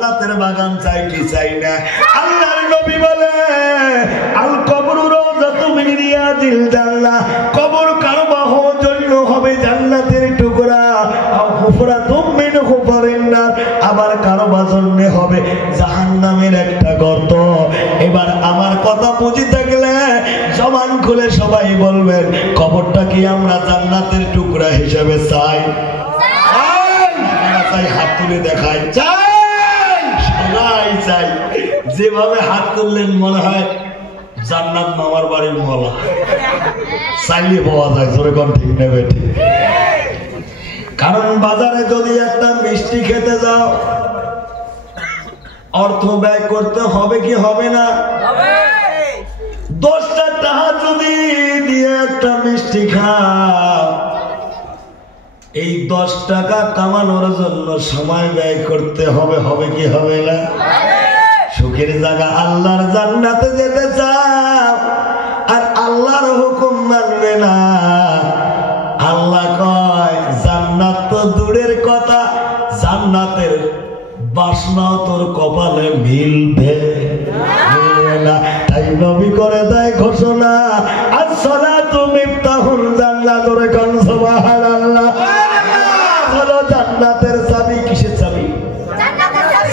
জান্নাতের বাগান চাই কি চাই না। আল্লাহর নবী বলে আল কবরু রাওযাতুম মিন রিয়াদিল জান্নাহ, কবর কারো বাহর জন্য হবে জান্নাতের টুকরা, আও হুফরাতুম মিন হুফারিন নার, আবার কারো জন্য হবে জাহান্নামের একটা গর্ত। এবার আমার কথা বুঝি থাকলে জবান খুলে সবাই বলবেন কবরটা কি আমরা জান্নাতের টুকরা হিসেবে চাই? চাই হাত তুলে দেখাই, চাই, সবাই চাই। যেভাবে হাত তুললেন মনে হয় জান্নাত মামার বাড়ির মলা, চাইলে পাওয়া যায়। জোরে কোন ঠিক নেবে ঠিক। কারণ বাজারে যদি একটা মিষ্টি খেতে যাও অর্থ ব্যয় করতে হবে কি হবে না? 10টা টাকা যদি দিয়ে একটা মিষ্টি খাও, এই 10 টাকা কামানোর জন্য সময় ব্যয় করতে হবে, হবে কি হবে না? সুখের জায়গা আল্লাহর জান্নাতে যেতে চাও আর আল্লাহর হুকুম মানবে না। আল্লাহ কয় জান্নাত তো দূরের কথা, জান্নাতের বাসনাও তোর কপালে মিলবে না। তাই নবী করে দেয় ঘোষণা, আসসালাতু মিফতাহুল জান্নাহ, জোরে কোন সুবহানাল্লাহ। হলো জান্নাতের চাবি। কিসের চাবি?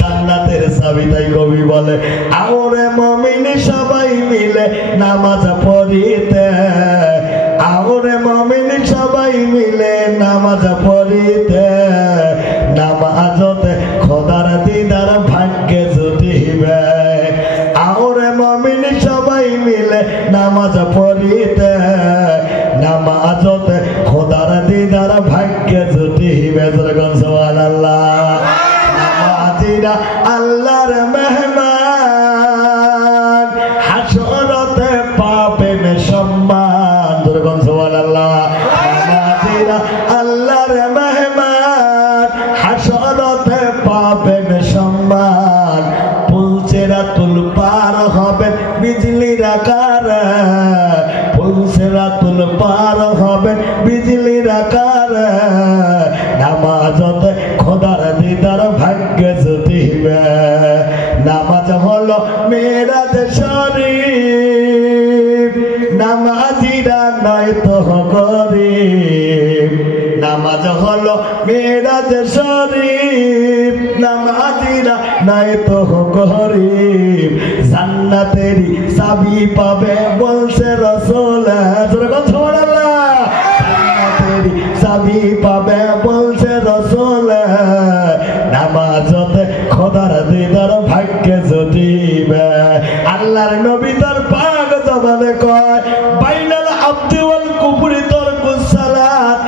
জান্নাতের চাবি। তাই কবি বলে আওরে মুমিন সবাই মিলে নামাজ পড়িতে, আওরে মুমিন সবাই মিলে নামাজ পড়িতে, নামাজতে খোদার দিদার ভাগ্যে জুটিবে। আওরে মুমিন সবাই মিলে নামাজ পড়িতে, নামাজতে খোদার দিদার ভাগ্যে জুটিবে। সুবহানাল্লাহ। নামাজিরা আল্লাহর মেহমান, হাসরতে পাবেন সম্মান। সুবহানাল্লাহ। নামাজিরা আল্লাহর মেহমান, হাসরতে পাবেন সম্মান। পুলসিরাতুল পার হবেন বিজলির আকারে, পুলসিরাতুল পার হবেন বিজলির আকারে, নামাজতে খোদার দিদার ভাগ্যে জুটিবে। নামাজ হলো মেরাজ শরীফ, নামাজিরা নয় তো গরিব। নামাজ হলো মেরাজ শরীফ, নামাজিরা নয় তো গরিব। জান্নাতেরই চাবি পাবে বলছে রাসূল, সুবহানাল্লাহ। জান্নাতেরই চাবি পাবে বলছে রাসূল, নামাজতে খোদার দিদার ভাগ্যে জুটিবে। আল্লাহর নবী তার পাক জবানে কয় বাইনাল আবদি ওয়াল কুফরি তারকুস সালাত,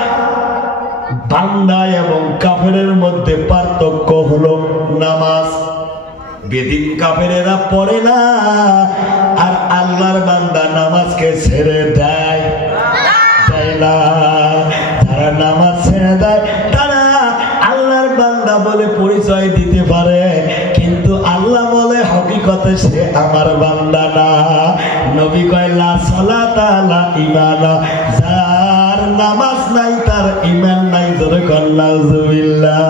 বান্দা এবং কাফেরের মধ্যে পার্থক্য হলো নামাজ। বেদিন কাফেরেরা পড়ে না আর আল্লাহর বান্দা নামাজকে ছেড়ে দেয় না। যারা নামাজ ছেড়ে দেয় তারা আল্লাহর বান্দা বলে পরিচয় দিতে পারে, কিন্তু আল্লাহ বলে হকিকতে সে আমার বান্দা না। নবী কয় লা সালাতা লা ঈমানা, যার নামাজ নাই তার ঈমান নাই। জোরে কর নাউযুবিল্লাহ।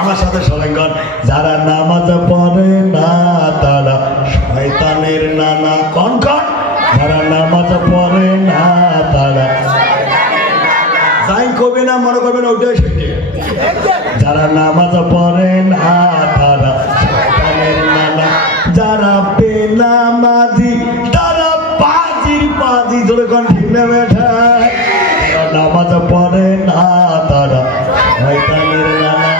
আমার সাথে সবাই কর, যারা নামাজ পড়ে না তারা শয়তানের নানা। কোন কোন? যারা নামাজ পড়ে না তারা, যাই কবে না মনে করবেন ওইটাই সেটি। যারা নামাজ পড়ে না তারা শয়তানের নানা, যারা বেনামাজি তারা পাজির পাজি। জোরে কোন ঠিক না বেঠা? নামাজ পড়ে না তারা শয়তানের নানা।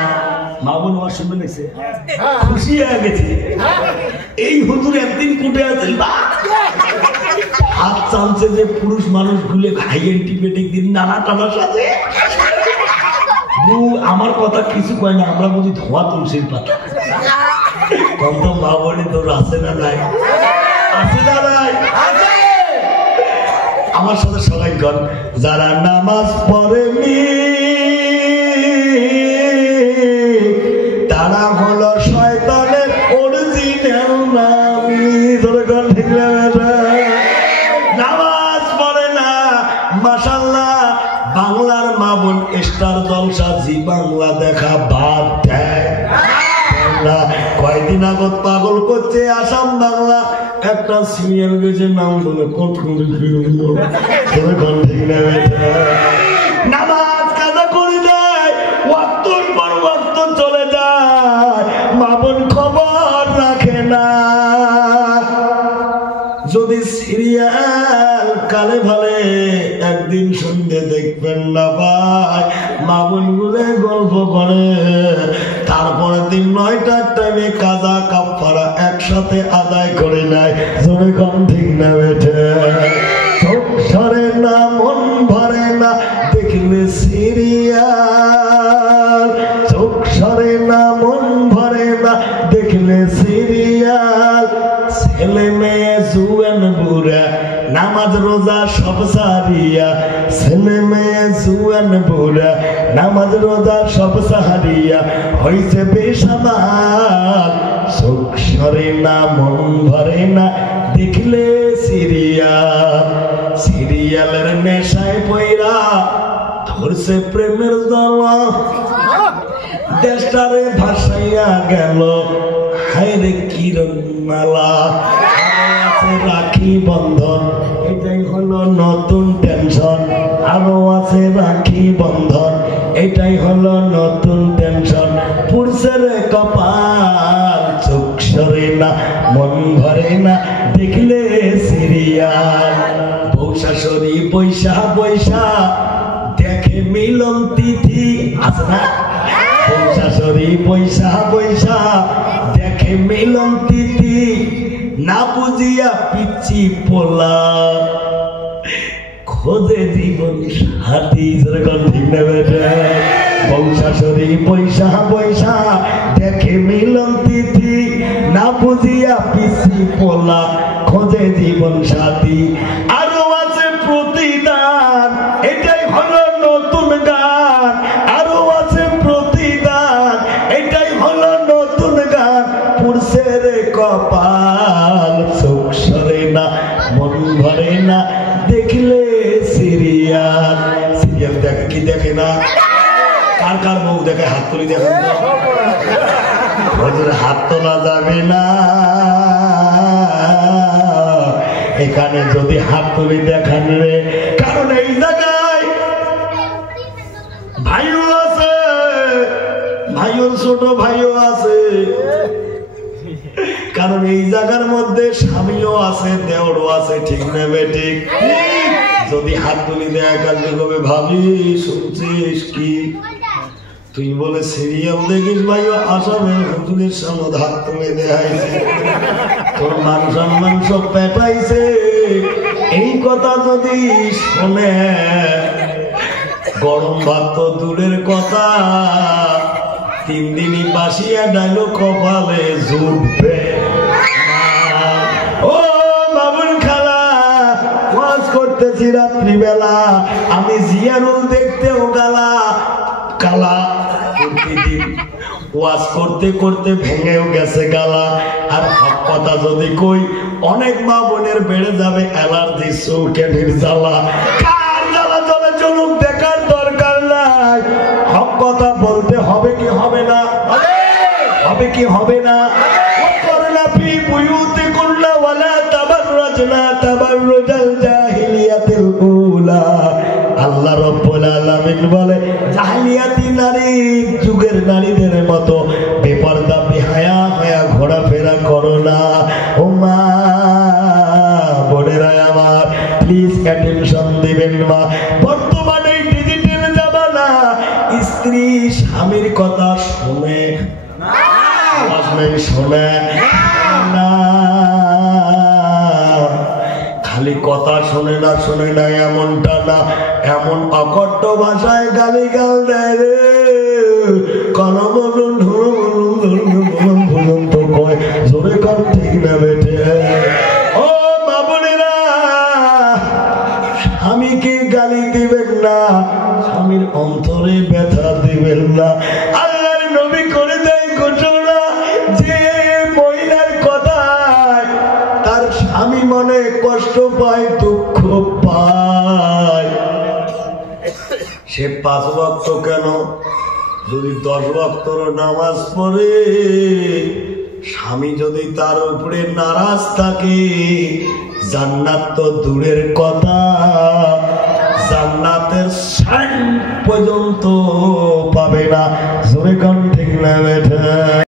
মা বোন আমার শুনবে দেখছে, খুশি হয়ে গেছে। এই হুজুর একদিন কুটে আছেন হাত চামচে যে পুরুষ মানুষ গুলে খাইয়েন টিপে দিন নানা টানার সাথে। আমার কথা কিছু কয় না, আমরা বুঝি ধোয়া তুলসীর পাতা। কত মা বোনে তোর আছে না নাই? আছে না নাই? আমার সাথে সবাই কর, যারা নামাজ পড়েনি তারা হলো শয়তানের অরিজিনাল নামি। ঠিক না? নামাজ পড়ে না। মাশাআল্লাহ, বাংলার মা বোন স্টার জলসা জি বাংলা দেখা বাদ দেয় না। কয়দিন আগত পাগল করছে আসাম বাংলা একটা সিরিয়াল গেছে, নাম বলে কত নামাজ কাজা করে দেয়, ওয়াক্তর পর ওয়াক্ত চলে যায়, মা বোন খবর রাখে না। যদি সিরিয়াল কালে ভালে একদিন শুনতে দেখবেন না ভাই, মা বোন গুলে গল্প করে, তারপরে দিন 9টার টাইমে কাজা কাফারা একসাথে আদায় করে নেয়। জোরে কম ঠিক না বেঠে? চোখ সরে না, মন ভরে না দেখলে সিরিয়াল, চোখ সরে না, মন ভরে না দেখলে সিরিয়াল। ছেলে মেয়ে জুয়ান বুড়া নামাজ রোজা সব সারিয়া, ছেলে মেয়ে জুয়ান বুড়া নামাজ রোজা সব সারিয়া হইছে বেসামাল। চোখ সরে না, মন ভরে না দেখলে সিরিয়াল। সিরিয়ালের নেশায় পয়রা ধরছে প্রেমের জ্বালা, দেশটারে ভাসাইয়া গেল হায়রে কিরণ মালা। আছে রাখি বন্ধন, এটাই হলো নতুন টেনশন। আরো আছে রাখি বন্ধন, এটাই হলো নতুন টেনশন। পুরুষের কপাল, চোখ সরে না, মন ভরে না দেখলে সিরিয়াল। বউ শাশুড়ি পয়সা পয়সা দেখে মিলন তিথি, আছে না? বউ শাশুড়ি পয়সা পয়সা দেখে মিলন তিথি, না বুঝিয়া পিচ্ছি পোলা খোঁজে জীবন সাথী। ঠিক না বেটা? বউ শাশুড়ি পয়সা পয়সা দেখে মিলন তিথি, না বুঝিয়া পিচ্ছি পোলা খোঁজে জীবন সাথী। আরো আছে প্রতিদান, এটাই হলো নতুন গান। আরো আছে প্রতিদান, এটাই হলো নতুন গান। পুরুষের কপাল, চোখ সরে না, মন ভরে না দেখলে সিরিয়াল। সিরিয়াল দেখে কি দেখে না? কার কার বউ দেখে? হাত তুলি দেখেন তো। হাত তোলা যাবে না এখানে যদি হাত তুলি দেখান রে, কারণ এই জায়গায় ভাইও আছে, ভাইও ছোট ভাইও আছে, কারণ এই জায়গার মধ্যে স্বামীও আছে, দেওরও আছে। ঠিক না বেঠিক? যদি হাত তুলি দেখান কবে ভাবি শুনছিস কি তুই বলে সিরিয়াল দেখিস ভাইও, আসামে হুজুরের সামনে হাত তুলে দেখাইছে, তোর মান সম্মান সব পেটাইছে। এই কথা যদি শোনে, গরম ভাত তো দূরের কথা, 3 দিনই বাসিয়া ডাইলো কপালে জুটবে। ও বাবুন খালা, ওয়াজ করতেছি রাত্রিবেলা, আমি জিয়ারুল দেখতেও গালা কালা। প্রতিদিন ওয়াজ করতে করতে ভেঙেও গেছে গালা। আর হক কথা যদি কই, অনেক মা বোনের বেড়ে যাবে অ্যালার্জি, চৌকে নির্জালা। কার জ্বালা জ্বলে চলুক, দেখার দরকার নাই। হক কথা বলতে হবে কি হবে না? হবে কি হবে না? করনা ফি বুয়ুতি কুল্লা ওয়ালা তাবাররাজনা তাবাররুজাল জাহিলিয়াতিল উলা। আল্লাহ রাব্বুল আলামিন বলে, জাহিলিয়াতি নারী যুগের নারীদের মতো বেপরদা বেহায়া হয়ে ঘোরাফেরা করো না। ও মা বোনেরা আমার, প্লিজ অ্যাটেনশন দিবেন মা। বর্তমানে ডিজিটাল জামানা, স্ত্রী স্বামীর কথা শুনে না, শোনে না, খালি কথা শোনে না, শোনে না এমনটা না, এমন অকট্ট ভাষায় গালি গাল দেয় রে। কারণ বলুন তো কয়, জোরে কর ঠিক না বেঠে? ও বাবুনেরা, স্বামীকে গালি দিবেন না, স্বামীর অন্তরে ব্যথা দিবেন না। আল্লাহর নবী করে দেয় ঘোষণা, যে মহিলার কথায় তার স্বামী মনে কষ্ট পায়, দুঃখ পায়, সে 5 ওয়াক্ত কেন যদি 10 ওয়াক্তর নামাজ পড়ে স্বামী যদি তার উপরে নারাজ থাকে জান্নাত তো দূরের কথা, জান্নাতের শান পর্যন্ত পাবে না। জোরে কোন ঠিক না বেঠা?